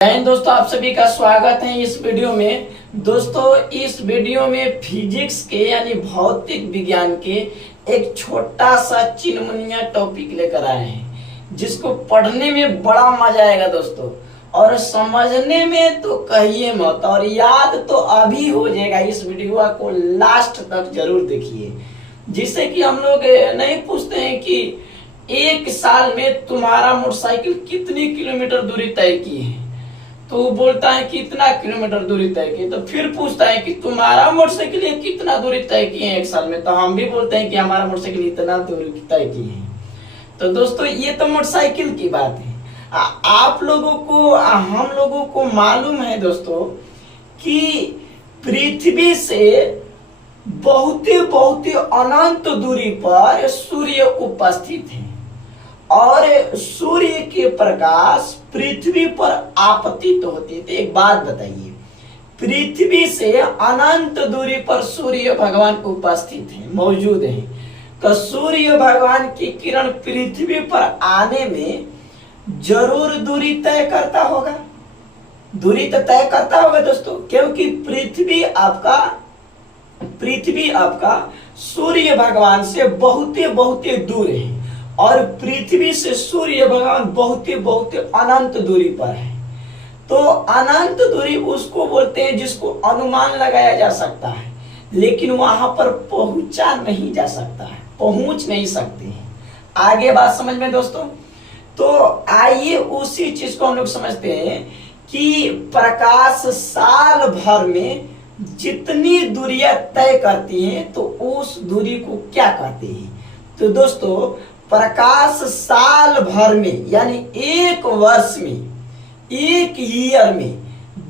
जय हिंद दोस्तों, आप सभी का स्वागत है इस वीडियो में। दोस्तों इस वीडियो में फिजिक्स के यानी भौतिक विज्ञान के एक छोटा सा चिनमुनिया टॉपिक लेकर आए हैं, जिसको पढ़ने में बड़ा मजा आएगा दोस्तों, और समझने में तो कहिए मत, और याद तो अभी हो जाएगा। इस वीडियो को लास्ट तक जरूर देखिए, जिससे कि हम लोग नहीं पूछते हैं कि एक साल में तुम्हारा मोटरसाइकिल कितनी किलोमीटर दूरी तय की है, तो वो बोलता है कितना किलोमीटर दूरी तय की, तो फिर पूछता है कि तुम्हारा मोटरसाइकिल ये कितना दूरी तय की है एक साल में, तो हम भी बोलते हैं कि हमारा मोटरसाइकिल इतना दूरी तय की है। तो दोस्तों ये तो मोटरसाइकिल की बात है। आप लोगों को हम लोगों को मालूम है दोस्तों कि पृथ्वी से बहुत ही अनंत दूरी पर सूर्य उपस्थित है, और सूर्य के प्रकाश पृथ्वी पर आपतित होती है। तो एक बात बताइए, पृथ्वी से अनंत दूरी पर सूर्य भगवान उपस्थित है, मौजूद है, तो सूर्य भगवान की किरण पृथ्वी पर आने में जरूर दूरी तय करता होगा। दूरी तो तय करता होगा दोस्तों, क्योंकि पृथ्वी आपका सूर्य भगवान से बहुत दूर है, और पृथ्वी से सूर्य भगवान बहुत अनंत दूरी पर है। तो अनंत दूरी उसको बोलते हैं जिसको अनुमान लगाया जा सकता है, लेकिन वहां पर पहुंचा नहीं जा सकता है, पहुंच नहीं सकते हैं। आगे बात समझ में दोस्तों, तो आइए उसी चीज को हम लोग समझते हैं कि प्रकाश साल भर में जितनी दूरियां तय करती हैं, तो उस दूरी को क्या कहते हैं। तो दोस्तों प्रकाश साल भर में यानी एक वर्ष में, एक ईयर में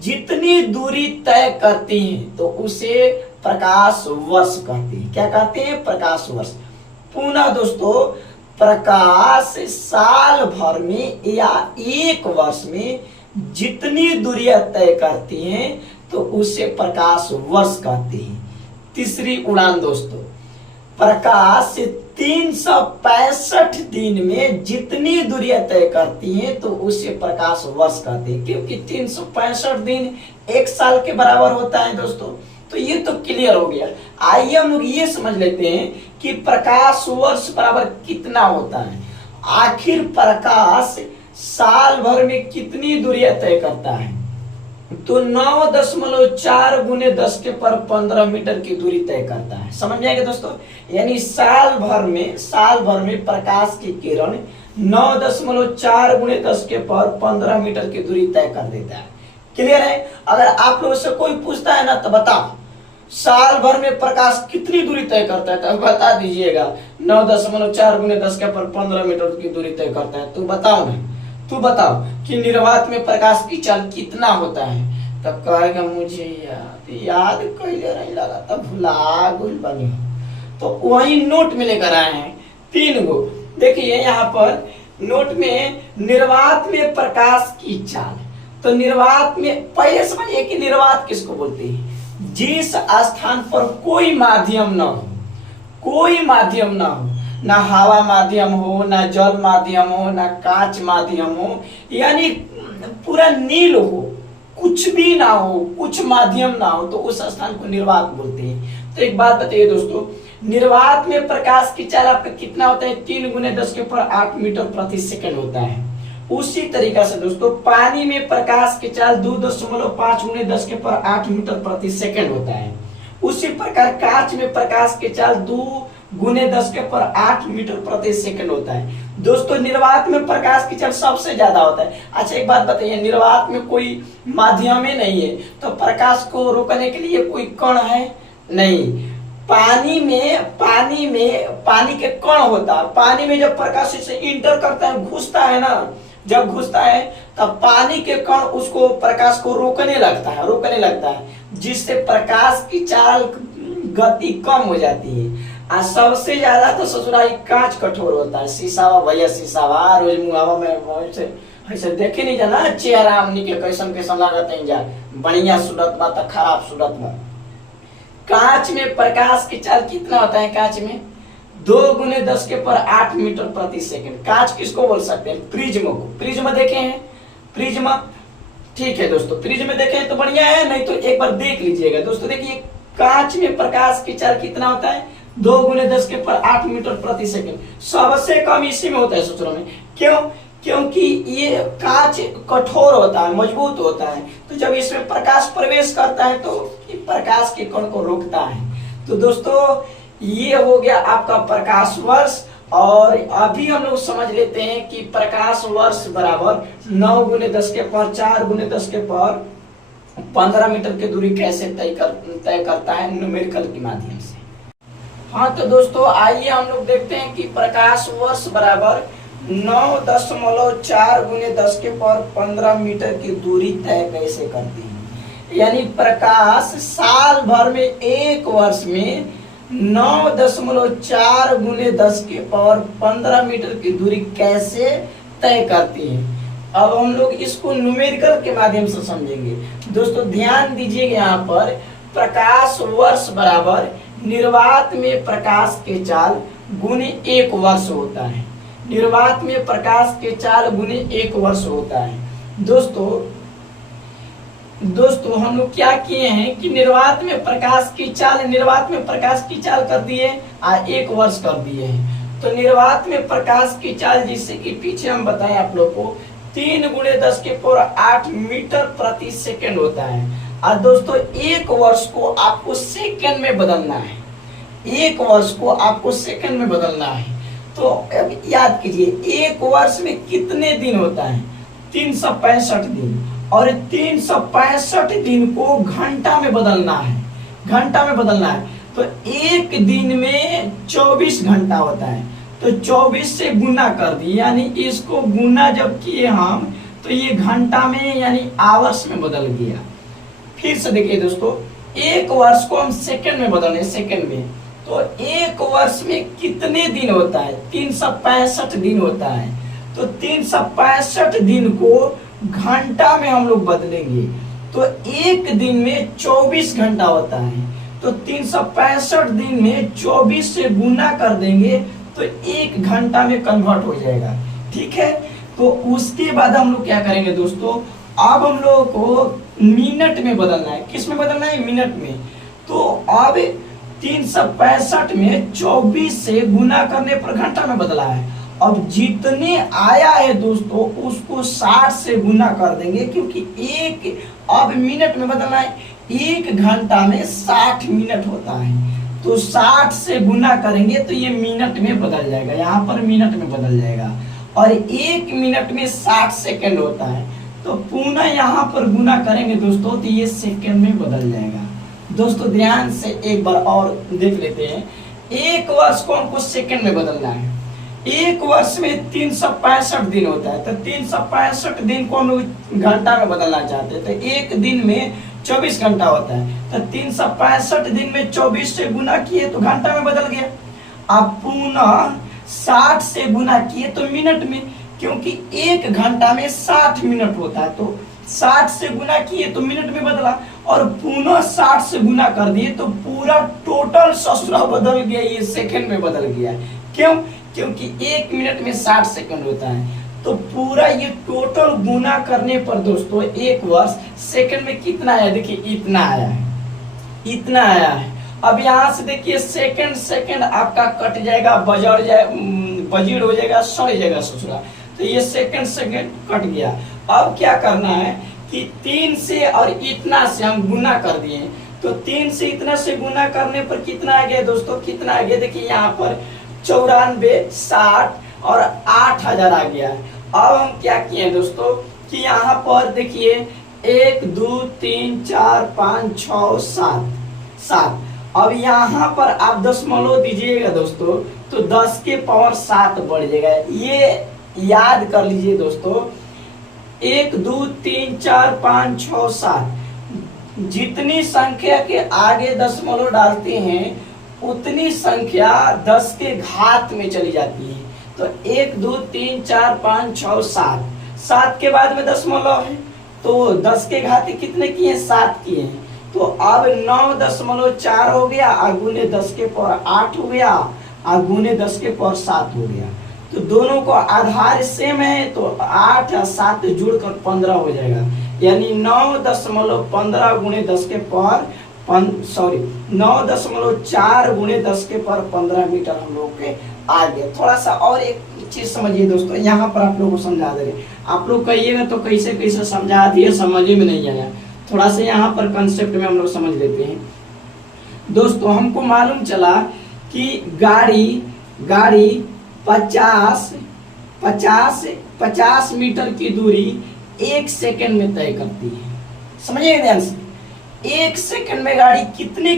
जितनी दूरी तय करती हैं, तो उसे प्रकाश वर्ष कहते हैं। क्या कहते हैं? प्रकाश वर्ष। पुनः दोस्तों प्रकाश साल भर में या एक वर्ष में जितनी दूरियां तय करती हैं, तो उसे प्रकाश वर्ष कहते हैं। तीसरी उड़ान दोस्तों, प्रकाश 365 दिन में जितनी दूरियां तय करती हैं, तो उसे प्रकाश वर्ष कहते हैं, क्योंकि 365 दिन एक साल के बराबर होता है दोस्तों। तो ये तो क्लियर हो गया। आइए हम लोग ये समझ लेते हैं कि प्रकाश वर्ष बराबर कितना होता है। आखिर प्रकाश साल भर में कितनी दूरियां तय करता है, तो 9.4 गुने 10 के पर 15 मीटर की दूरी तय करता है। समझ जाएंगे दोस्तों, यानी साल भर में प्रकाश की किरण 9.4 गुने 10 के पर 15 मीटर की दूरी तय कर देता है। क्लियर है? अगर आप लोगों से कोई पूछता है ना, तो बताओ साल भर में प्रकाश कितनी दूरी तय करता है, तो बता दीजिएगा 9.4 गुने 10 के पर 15 मीटर की दूरी तय करता है। तो बताओ ना, तू बताओ कि निर्वात में प्रकाश की चाल कितना होता है, तब कहेगा मुझे याद कैले नहीं लगा, तब भुला गुल बनी। तो वही नोट में लेकर आए हैं 3 गो। देखिए यहाँ पर नोट में निर्वात में प्रकाश की चाल, तो निर्वात में पहले समझिए कि निर्वात किसको बोलते हैं। जिस स्थान पर कोई माध्यम न हो, ना हवा माध्यम हो, ना जल माध्यम हो, ना कांच माध्यम हो, यानी पूरा नील हो, कुछ भी ना हो, कुछ माध्यम ना हो, तो उस स्थान को निर्वात बोलते हैं। तो एक बात बताइए दोस्तों, निर्वात में प्रकाश की चाल आपका कितना होता है? 3 गुने 10 के पर 8 मीटर प्रति सेकंड होता है। उसी तरीका से दोस्तों पानी में प्रकाश की चाल 2.5 गुने 10 के पर 8 मीटर प्रति सेकंड होता है। उसी प्रकार कांच में प्रकाश की चाल 2 गुने 10 के पर 8 मीटर प्रति सेकंड होता है। दोस्तों निर्वात में प्रकाश की चाल सबसे ज्यादा होता है। अच्छा एक बात बताइए, निर्वात में कोई माध्यम ही नहीं है, तो प्रकाश को रोकने के लिए कोई कण है? नहीं। पानी के कण होता है। पानी में जब प्रकाश से इंटर करता है, घुसता है ना, जब घुसता है तब पानी के कण उसको प्रकाश को रोकने लगता है, जिससे प्रकाश की चाल गति कम हो जाती है। और सबसे ज्यादा तो ससुराई कांच कठोर होता है। शीशावा भैया शीशावा रोज मुहावा में ऐसे देखे नहीं जाना, चेहरा हमनी के कैसन लागत है, जा बढ़िया सूरत बा तो खराब सूरत बा। कांच में प्रकाश की चाल कितना होता है? कांच में 2 गुने 10 के पर 8 मीटर प्रति सेकंड। कांच किसको बोल सकते हैं? प्रिज्म को। प्रिज्म देखे हैं? प्रिज्म ठीक है दोस्तों, फ्रिज में देखें तो बढ़िया है, नहीं तो एक बार देख लीजिएगा दोस्तों। देखिए कांच में प्रकाश की चाल कितना होता है, 2 × 10⁸ मीटर प्रति सेकंड। सबसे कम इसी में होता है सूत्रों में। क्यों? क्योंकि ये कांच कठोर होता है, मजबूत होता है, तो जब इसमें प्रकाश प्रवेश करता है तो प्रकाश के कण को रोकता है। तो दोस्तों ये हो गया आपका प्रकाश वर्ष। और अभी हम लोग समझ लेते हैं कि प्रकाश वर्ष बराबर 9 × 10⁴ 4 × 10⁻15 मीटर की दूरी कैसे तय करता है न्यूमेरिकल के माध्यम से। हाँ तो दोस्तों आइए हम लोग देखते हैं कि प्रकाश वर्ष बराबर 9.4 × 10⁻15 मीटर की दूरी तय कैसे करती है। यानी प्रकाश साल भर में एक वर्ष में 9.4 × 10⁻15 मीटर की दूरी कैसे तय करती है। अब हम लोग इसको न्यूमेरिकल के माध्यम से समझेंगे। दोस्तों ध्यान दीजिएगा, यहाँ पर प्रकाश वर्ष बराबर निर्वात में प्रकाश के चाल गुने 1 वर्ष होता है। निर्वात में प्रकाश के चाल गुने 1 वर्ष होता है। दोस्तों हम लोग क्या किए हैं कि निर्वात में प्रकाश की चाल कर दिए 1 वर्ष कर दिए हैं। तो निर्वात में प्रकाश की चाल जिससे कि पीछे हम बताएं आप लोग को 3 × 10⁸ मीटर प्रति सेकंड होता है। और दोस्तों 1 वर्ष को आपको सेकंड में बदलना है। 1 वर्ष को आपको सेकंड में बदलना है। तो अब याद कीजिए 1 वर्ष में कितने दिन होता है, 365 दिन। और 365 दिन को घंटा में बदलना है। तो एक दिन में 24 घंटा होता है। तो 24 से गुना कर दिए, यानी इसको गुना जब किए हम तो ये घंटा में यानी आवर्स में बदल गया। फिर से देखिए दोस्तों, 1 वर्ष को हम सेकंड में बदल रहे हैं, सेकंड में। तो 1 वर्ष में कितने दिन होता है, 365 दिन होता है। तो 365 दिन को घंटा में हम लोग बदलेंगे तो एक दिन में 24 घंटा होता है। तो 365 दिन में 24 से गुना कर देंगे तो 1 घंटा में कन्वर्ट हो जाएगा। ठीक है, तो उसके बाद हम लोग क्या करेंगे दोस्तों, अब हम लोग को मिनट में बदलना है। किस में बदलना है, मिनट में। तो अब 365 में 24 से गुना करने पर घंटा में बदला है। अब जितने आया है दोस्तों उसको 60 से गुना कर देंगे, क्योंकि अब मिनट में बदलना है। 1 घंटा में 60 मिनट होता है। तो 60 से गुना करेंगे तो ये मिनट में बदल जाएगा, यहाँ पर मिनट में बदल जाएगा। और 1 मिनट में 60 सेकंड होता है। तो पुनः यहाँ पर गुना करेंगे दोस्तों तो ये सेकंड में बदल जाएगा। दोस्तों ध्यान से एक बार और देख लेते हैं। 1 वर्ष को हमको सेकंड में बदलना है। 1 वर्ष में 365 दिन होता है। तो 365 दिन को हम लोग घंटा में बदलना चाहते हैं। तो एक दिन में 24 घंटा होता है। तो 365 दिन में 24 से गुना किए तो घंटा में बदल गया। अब पुनः 60 से गुना किए तो मिनट में, क्योंकि 1 घंटा में 60 मिनट होता है। तो 60 से गुना किए तो मिनट में बदला। और पुनः 60 से गुना कर दिए तो पूरा टोटल ससुरा बदल गया, ये सेकंड में बदल गया। क्यों? क्योंकि 1 मिनट में 60 सेकंड होता है। तो पूरा ये टोटल गुना करने पर दोस्तों 1 वर्ष सेकंड में कितना आया, देखिए इतना आया है। अब यहाँ से देखिए सेकंड आपका कट जाएगा, बजीड़ हो जाएगा, सड़ जाएगा ससुरा। तो ये सेकंड कट गया। अब क्या करना है कि 3 से और इतना से हम गुना कर दिए। तो 3 से इतना से गुना करने पर कितना आ गया दोस्तों, कितना आ गया, देखिए यहाँ पर 94, 60 और 8000 आ गया। अब हम क्या किए दोस्तों कि यहाँ पर देखिए 1 2 3 4 5 6 7। अब यहाँ पर आप दशमलव दीजिएगा दोस्तों तो 10 के पावर 7 बढ़ जाएगा। ये याद कर लीजिए दोस्तों, 1 2 3 4 5 6 7 जितनी संख्या के आगे दशमलव डालते हैं उतनी संख्या 10 के घात में चली जाती है। तो 1 2 3 4 5 6 7 के बाद में दशमलव है। तो 10 के घात कितने किए, 7 किए हैं। तो अब 9.4 हो गया, गुने 10 के पावर 8 हो गया, गुने 10 के पावर 7 हो गया। तो दोनों को आधार सेम है तो 8 और 7 जुड़कर 15 हो जाएगा। यानी 9.15 गुणे 10 के पर 9.4 गुणे 10 के पर 15 मीटर हम लोग के आ गए। थोड़ा सा और एक चीज समझिए दोस्तों, यहाँ पर आप लोगों को समझा दे रहे, आप लोग कहिएगा तो कैसे कैसे समझा दिए, समझ में नहीं आया। थोड़ा सा यहाँ पर कंसेप्ट में हम लोग समझ लेते हैं। दोस्तों हमको मालूम चला कि गाड़ी 50 मीटर की दूरी 1 सेकंड में तय करती है। समझिए ध्यान से, 1 सेकंड में गाड़ी कितने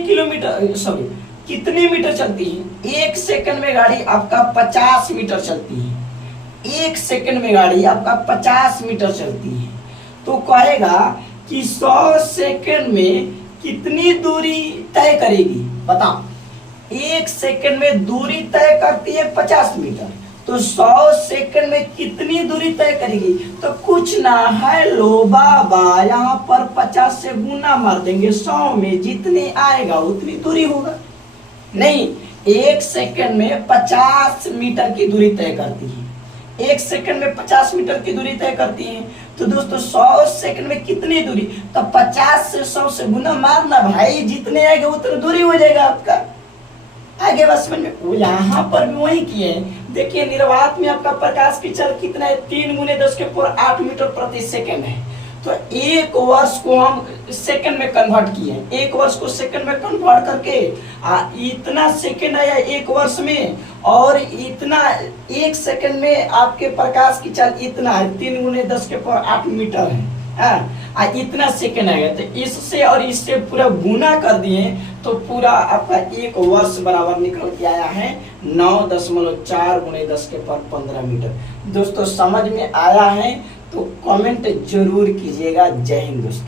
मीटर चलती है? 1 सेकंड में गाड़ी आपका 50 मीटर चलती है। 1 सेकंड में गाड़ी आपका 50 मीटर चलती है। तो कहेगा कि 100 सेकंड में कितनी दूरी तय करेगी? बताओ, 1 सेकंड में दूरी तय करती है 50 मीटर, तो 100 सेकंड में कितनी दूरी तय करेगी? तो कुछ ना है लो बाबा, यहाँ पर 50 से गुना मार देंगे, 100 में जितनी आएगा उतनी दूरी होगा। नहीं, 1 सेकंड में 50 मीटर की दूरी तय करती है। 1 सेकंड में 50 मीटर की दूरी तय करती है। तो दोस्तों 100 सेकंड में कितनी दूरी? तो 50 से 100 से गुना मारना भाई, जितने आएगा उतनी दूरी हो जाएगा आपका। आगे बस समझ में, यहाँ पर भी वही किए। देखिए निर्वात में आपका प्रकाश की चाल कितना है? 3 गुणे 10 के पावर 8 मीटर प्रति सेकंड है। तो 1 वर्ष को हम सेकंड में कन्वर्ट किए, 1 वर्ष को सेकंड में कन्वर्ट करके इतना सेकंड आया 1 वर्ष में, और इतना 1 सेकंड में आपके प्रकाश की चाल इतना है, 3 गुणे 10 के पावर 8 मीटर है। इतना सेकंड आएगा, तो इससे और इससे पूरा गुना कर दिए तो पूरा आपका 1 वर्ष बराबर निकल के आया है 9.4 गुणे 10 के पावर 15 मीटर। दोस्तों समझ में आया है तो कमेंट जरूर कीजिएगा। जय हिंद दोस्तों।